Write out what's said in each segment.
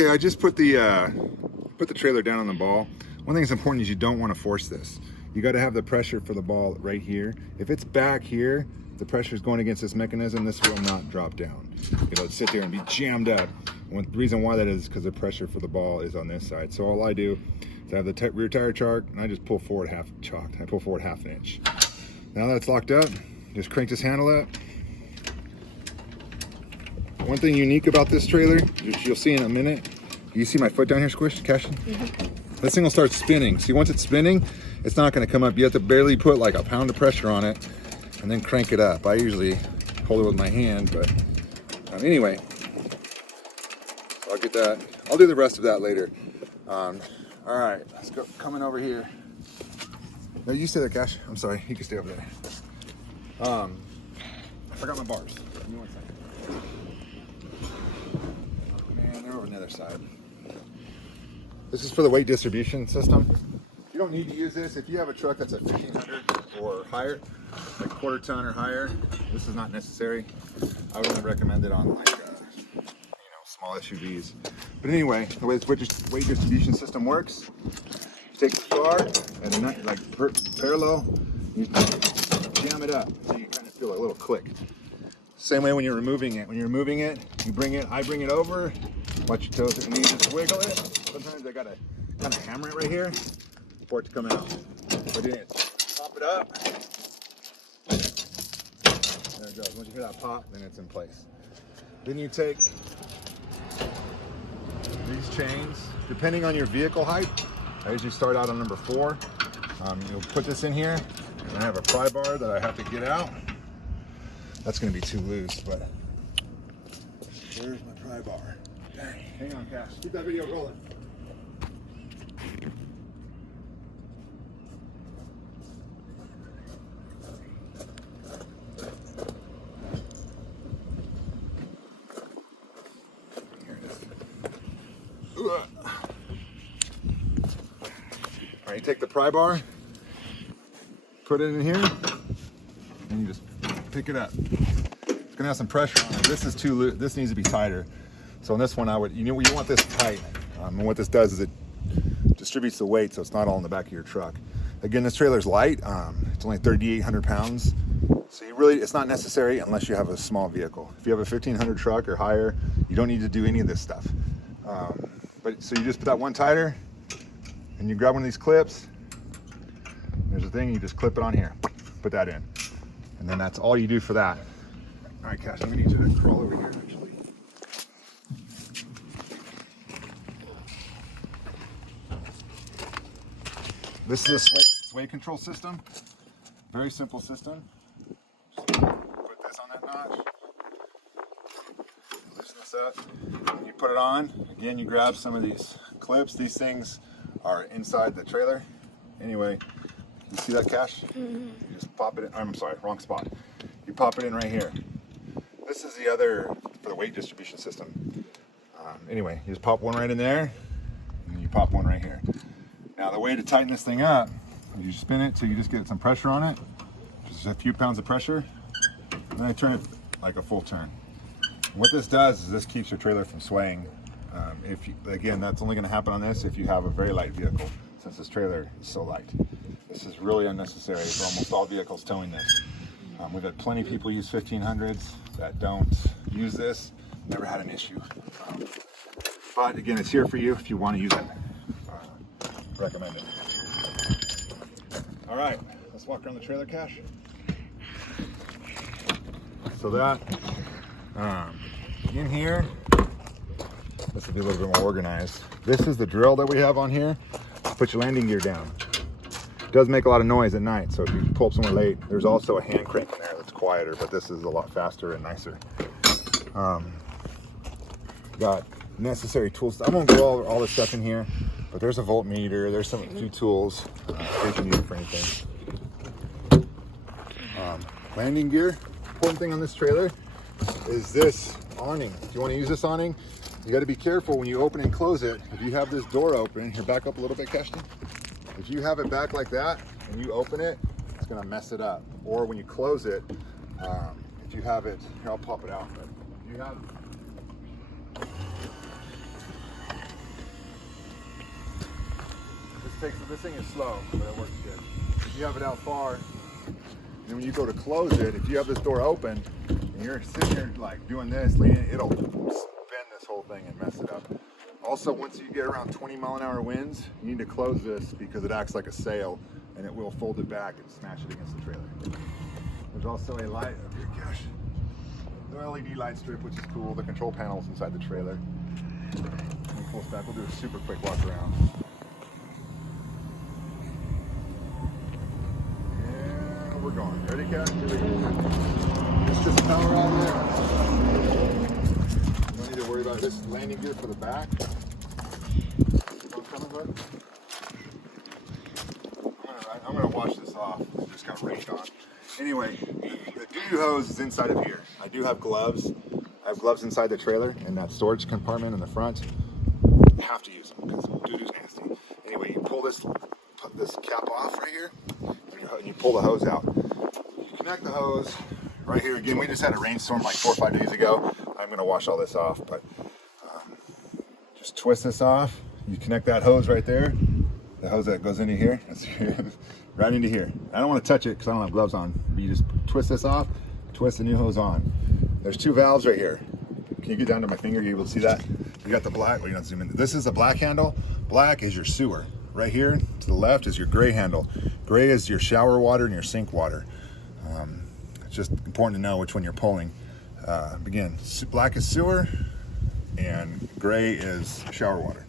Okay, I just put the trailer down on the ball. One thing that's important is you don't want to force this. You got to have the pressure for the ball right here. If it's back here, the pressure is going against this mechanism, this will not drop down. It'll sit there and be jammed up. And the reason why that is because the pressure for the ball is on this side. So all I do is I have the rear tire chock and I just pull forward half an inch. Now that's locked up, just crank this handle up. One thing unique about this trailer, which you'll see in a minute, you see my foot down here squished, Cashin? Mm-hmm. This thing will start spinning. See, once it's spinning, it's not gonna come up. You have to barely put like a pound of pressure on it and then crank it up. I usually hold it with my hand, but anyway, so I'll get that. I'll do the rest of that later. All right, let's go, coming over here. No, you stay there, Cash. I'm sorry, you can stay over there. I forgot my bars. Give me 1 second. Man, they're over on the other side. This is for the weight distribution system. You don't need to use this. If you have a truck that's a 1500 or higher, like quarter ton or higher, this is not necessary. I would only recommend it on like small SUVs. But anyway, the way this weight distribution system works, you take the car and like parallel, you jam it up so you kind of feel a little click. Same way when you're removing it. When you're removing it, you bring it, I bring it over, watch your toes, and you just wiggle it. Sometimes I gotta kind of hammer it right here for it to come out. But then pop it up. There it goes. Once you hear that pop, then it's in place. Then you take these chains, depending on your vehicle height. I usually start out on number 4. You'll put this in here, and I have a pry bar that I have to get out. That's gonna be too loose, but where's my pry bar? Dang, hang on, Cash. Keep that video rolling. All right, you take the pry bar, put it in here, and you just pick it up. It's gonna have some pressure on it. This is too loose. This needs to be tighter. So on this one, you want this tight. And what this does is it distributes the weight, so it's not all in the back of your truck. Again, this trailer's light. It's only 3,800 pounds. So it's not necessary unless you have a small vehicle. If you have a 1,500 truck or higher, you don't need to do any of this stuff. So you just put that one tighter, and you grab one of these clips. There's a thing, you just clip it on here. Put that in. And then that's all you do for that. All right, Cash, I'm gonna need you to crawl over here, actually. This is a sway control system. Very simple system. Just put this on that notch. Loosen this up. When you put it on, again, you grab some of these clips. These things are inside the trailer. Anyway, you see that, Cash? Mm-hmm. You just pop it in. I'm sorry, wrong spot. You pop it in right here. This is the other for the weight distribution system. Anyway, you just pop one right in there, and then you pop one right here. Now the way to tighten this thing up, you spin it till you just get some pressure on it, just a few pounds of pressure, and then I turn it like a full turn. And what this does is this keeps your trailer from swaying. Again, that's only going to happen on this if you have a very light vehicle, since this trailer is so light. This is really unnecessary for almost all vehicles towing this. We've had plenty of people use 1500s that don't use this. Never had an issue. But again, it's here for you if you want to use it. Recommend it. All right, let's walk around the trailer, Cash. So that in here, this will be a little bit more organized. This is the drill that we have on here. Put your landing gear down. It does make a lot of noise at night, so if you pull up somewhere late, there's also a hand crank in there that's quieter, but this is a lot faster and nicer. Got necessary tools. I won't go over all this stuff in here, but there's a voltmeter, there's a few tools in case you need it for anything. Landing gear. Important thing on this trailer is this awning. If you want to use this awning, you got to be careful when you open and close it. If you have this door open, here, back up a little bit, Keston. If you have it back like that and you open it, it's going to mess it up. Or when you close it, if you have it, here, I'll pop it out. But if you have this thing is slow, but it works good. If you have it out far, and when you go to close it, if you have this door open and you're sitting here like doing this, leaning, it'll bend this whole thing and mess it up. Also, once you get around 20-mile-an-hour winds, you need to close this because it acts like a sail and it will fold it back and smash it against the trailer. There's also a light, oh gosh, the LED light strip, which is cool. The control panel's inside the trailer. We'll pull this back. We'll do a super quick walk around. And we're going. Ready, Cash? Here we go. It's just power out there. Don't need to worry about this landing gear for the back. I'm gonna wash this off. It just got rained on. Anyway, the doo-doo hose is inside of here. I do have gloves. I have gloves inside the trailer in that storage compartment in the front. You have to use them because doo-doo's nasty. Anyway, you pull this cap off right here, and you pull the hose out. You connect the hose right here. Again, we just had a rainstorm like 4 or 5 days ago. I'm gonna wash all this off, but just twist this off. You connect that hose right there. The hose that goes into here, right into here. I don't want to touch it because I don't have gloves on. But you just twist this off, twist the new hose on. There's 2 valves right here. Can you get down to my finger? You able to see that? You got the black, well, you don't zoom in. This is the black handle. Black is your sewer. Right here to the left is your gray handle. Gray is your shower water and your sink water. It's just important to know which one you're pulling. Again, black is sewer and gray is shower water.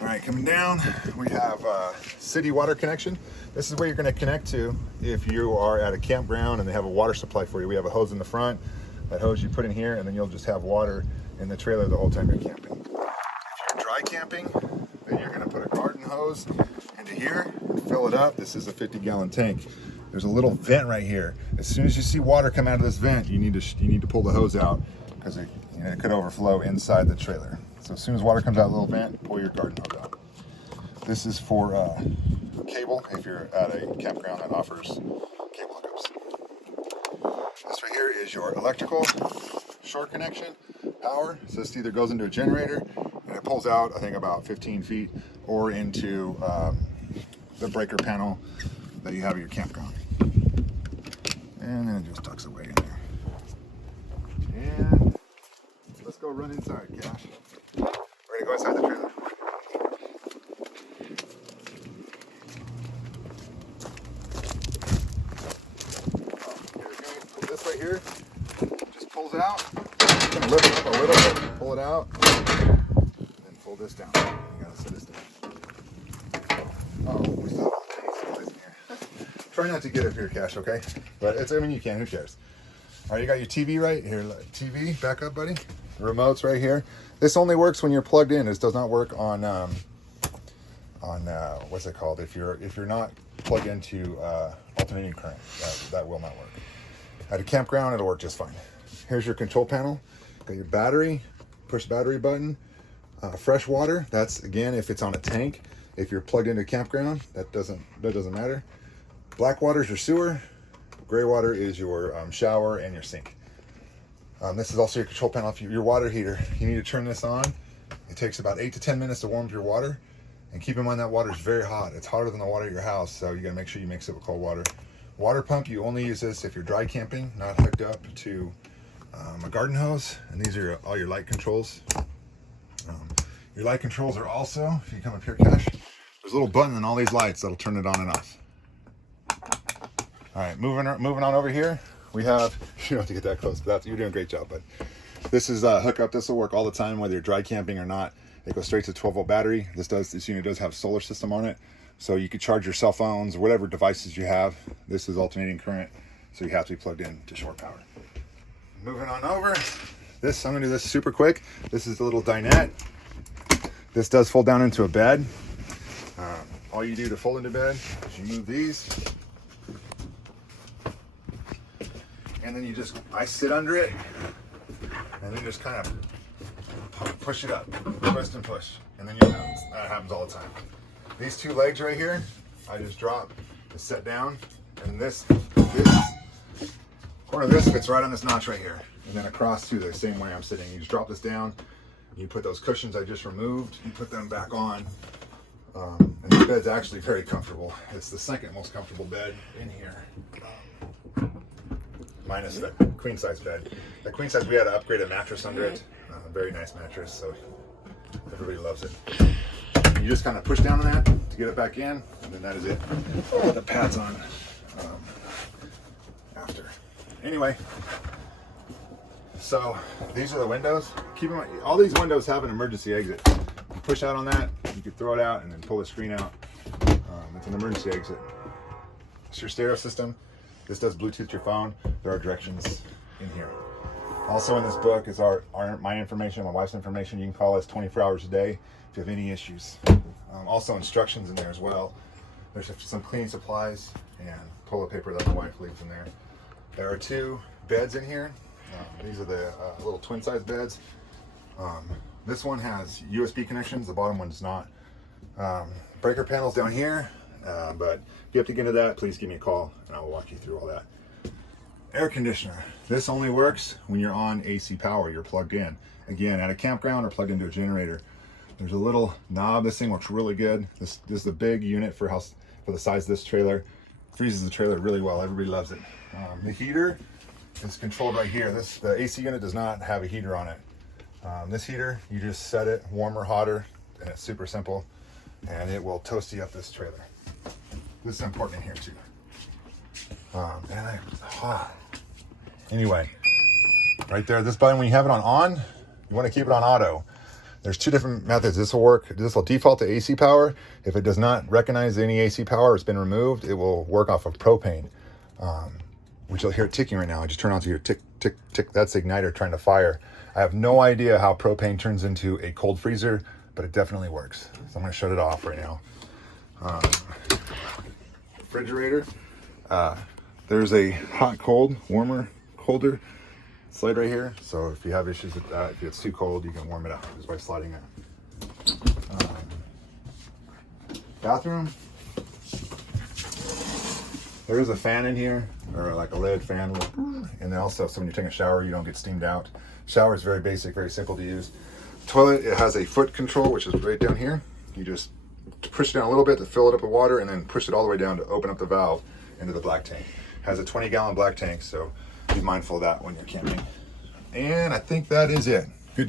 All right, coming down, we have city water connection. This is where you're going to connect to if you are at a campground and they have a water supply for you. We have a hose in the front. That hose you put in here, and then you'll just have water in the trailer the whole time you're camping. If you're dry camping, then you're going to put a garden hose into here and fill it up. This is a 50-gallon tank. There's a little vent right here. As soon as you see water come out of this vent, you need to pull the hose out because it could overflow inside the trailer. So as soon as water comes out of the little vent, pull your garden hose out. This is for cable if you're at a campground that offers cable hookups. This right here is your electrical short connection power. So this either goes into a generator and it pulls out, I think, about 15 feet or into the breaker panel that you have at your campground. And then it just tucks away in there. And let's go run inside, Cash. We're gonna go inside the trailer. This right here just pulls out. I'm gonna lift it up a little bit, pull it out, and then pull this down. You gotta set this down. Oh, we still have in here. Try not to get up here, Cash, okay? But I mean, you can, who cares? All right, you got your TV right here. TV, back up, buddy. The remote's right here. This only works when you're plugged in. This does not work on what's it called? If you're not plugged into alternating current, that will not work. At a campground, it'll work just fine. Here's your control panel. Got your battery, push battery button. Fresh water. That's again if it's on a tank. If you're plugged into a campground, that doesn't matter. Black water is your sewer. Gray water is your shower and your sink. This is also your control panel. If your water heater, you need to turn this on. It takes about 8 to 10 minutes to warm up your water. And keep in mind that water is very hot. It's hotter than the water at your house, so you gotta make sure you mix it with cold water. Water pump, you only use this if you're dry camping, not hooked up to a garden hose. And these are all your light controls. Your light controls are also, if you come up here, Cash, there's a little button on all these lights that'll turn it on and off. All right, moving on over here. We have, you don't have to get that close, but you're doing a great job, bud. This is a hookup. This will work all the time, whether you're dry camping or not. It goes straight to 12-volt battery. This unit does have a solar system on it, so you could charge your cell phones, whatever devices you have. This is alternating current, so you have to be plugged in to shore power. Moving on over. I'm gonna do this super quick. This is the little dinette. This does fold down into a bed. All you do to fold into bed is you move these. And then I sit under it, and then just kind of push it up, twist and push. And then that happens all the time. These 2 legs right here, I just drop to set down, and this corner of this fits right on this notch right here. And then across too, the same way I'm sitting. You just drop this down, you put those cushions I just removed, you put them back on And this bed's actually very comfortable. It's the second most comfortable bed in here, minus the queen size bed. The queen size, we had to upgrade a mattress under it. Very nice mattress, so everybody loves it. You just kind of push down on that to get it back in, and then that is it. I'll put the pads on after. Anyway, so these are the windows. Keep in mind, all these windows have an emergency exit. You push out on that, you can throw it out and then pull the screen out. It's an emergency exit. It's your stereo system. This does Bluetooth your phone. There are directions in here. Also in this book is my information, my wife's information. You can call us 24 hours a day if you have any issues. Also instructions in there as well. There's some cleaning supplies and toilet paper that my wife leaves in there. There are 2 beds in here. These are the little twin size beds. This one has USB connections, the bottom one does not. Breaker panels down here, but if you have to get into that, please give me a call and I will walk you through all that. Air conditioner. This only works when you're on AC power, you're plugged in. Again, at a campground or plugged into a generator. There's a little knob. This thing works really good. This is a big unit for the size of this trailer. Freezes the trailer really well. Everybody loves it. The heater is controlled right here. The AC unit does not have a heater on it. This heater, you just set it warm or hotter, and it's super simple, and it will toasty up this trailer. This is important in here too. Anyway, right there, this button, when you have it on, you want to keep it on auto. There's 2 different methods. This will work. This will default to AC power. If it does not recognize any AC power, it's been removed, it will work off of propane, which you'll hear it ticking right now. I just turn on to your tick, tick, tick. That's the igniter trying to fire. I have no idea how propane turns into a cold freezer, but it definitely works. So I'm going to shut it off right now. Refrigerator. There's a hot, cold, warmer, colder slide right here. So if you have issues with that, if it's too cold, you can warm it up just by sliding it. Bathroom. There is a fan in here, or like a LED fan. And then also, so when you're taking a shower, you don't get steamed out. Shower is very basic, very simple to use. Toilet, it has a foot control, which is right down here. You just push it down a little bit to fill it up with water, and then push it all the way down to open up the valve into the black tank. It has a 20-gallon black tank, so be mindful of that when you're camping. And I think that is it.